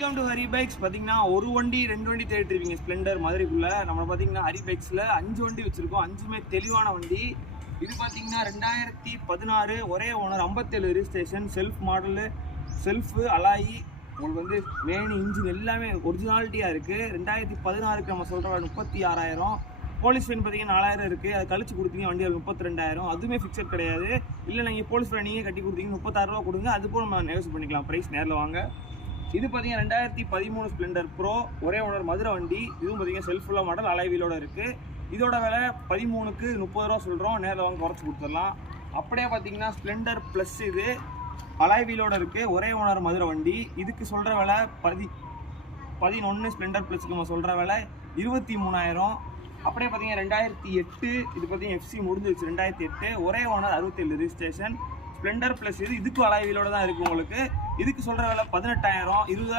Welcome to Hari bikes. பார்த்தீங்கன்னா ஒரு வண்டி 2 வண்டி தேடிட்டு இருப்பீங்க ஸ்ப்ளெண்டர் மதுரைக்குள்ள. நம்ம பார்த்தீங்கன்னா ஹரி பைக்ஸில் 5 வண்டி வச்சுருக்கோம். 5மே தெளிவான வண்டி. இது பார்த்தீங்கன்னா 2016 ஒரே owner, 57 registration, self model, self alloy, உங்களுக்கு வந்து மெயின் இன்ஜின் எல்லாமே ஒரிஜினாலிட்டியாக இருக்குது. 2016க்கு நம்ம சொல்கிற 36,000. போலீஸ் ஃபைன் பார்த்தீங்கன்னா 4,000 இருக்குது. அதை கழிச்சு கொடுத்தீங்க வண்டி 32,000. அதுவுமே ஃபிக்ஸட் கிடையாது. இல்லை நீங்கள் போலீஸ் ஃபைன் நீங்கள் கட்டி கொடுத்தீங்க 36,000 கொடுங்க. அதுபோல் நம்ம நெகோசியேட் பண்ணிக்கலாம் ப்ரைஸ். நேரில் வாங்க. இது பார்த்தீங்கன்னா 2013 ஸ்ப்ளெண்டர் ப்ரோ, ஒரே ஓனர், மதுரை வண்டி. இதுவும் பார்த்தீங்கன்னா செல்ஃபுல்லாக மாடல், அலைவீலோட இருக்குது. இதோட விலை 13க்கு 30 ரூபா சொல்கிறோம். நேரில் வாங்க குறைச்சி கொடுத்துடலாம். அப்படியே பார்த்தீங்கன்னா ஸ்ப்ளெண்டர் ப்ளஸ், இது அலைவீலோட இருக்குது, ஒரே ஓனர், மதுரை வண்டி. இதுக்கு சொல்கிற விலை 11. ஸ்ப்ளெண்டர் ப்ளஸ்க்கு நம்ம சொல்கிற விலை 23,000. அப்படியே பார்த்தீங்கன்னா 2008, இது பார்த்தீங்கன்னா எஃப்சி முடிஞ்சிருச்சு. 2008 ஒரே ஓனர், 67 ரிஜிஸ்ட்ரேஷன், ஸ்ப்ளெண்டர் ப்ளஸ். இதுக்கும் அலைவீலோட தான் இருக்குது உங்களுக்கு. இதுக்கு சொல்கிற விலை 18,000. 20,000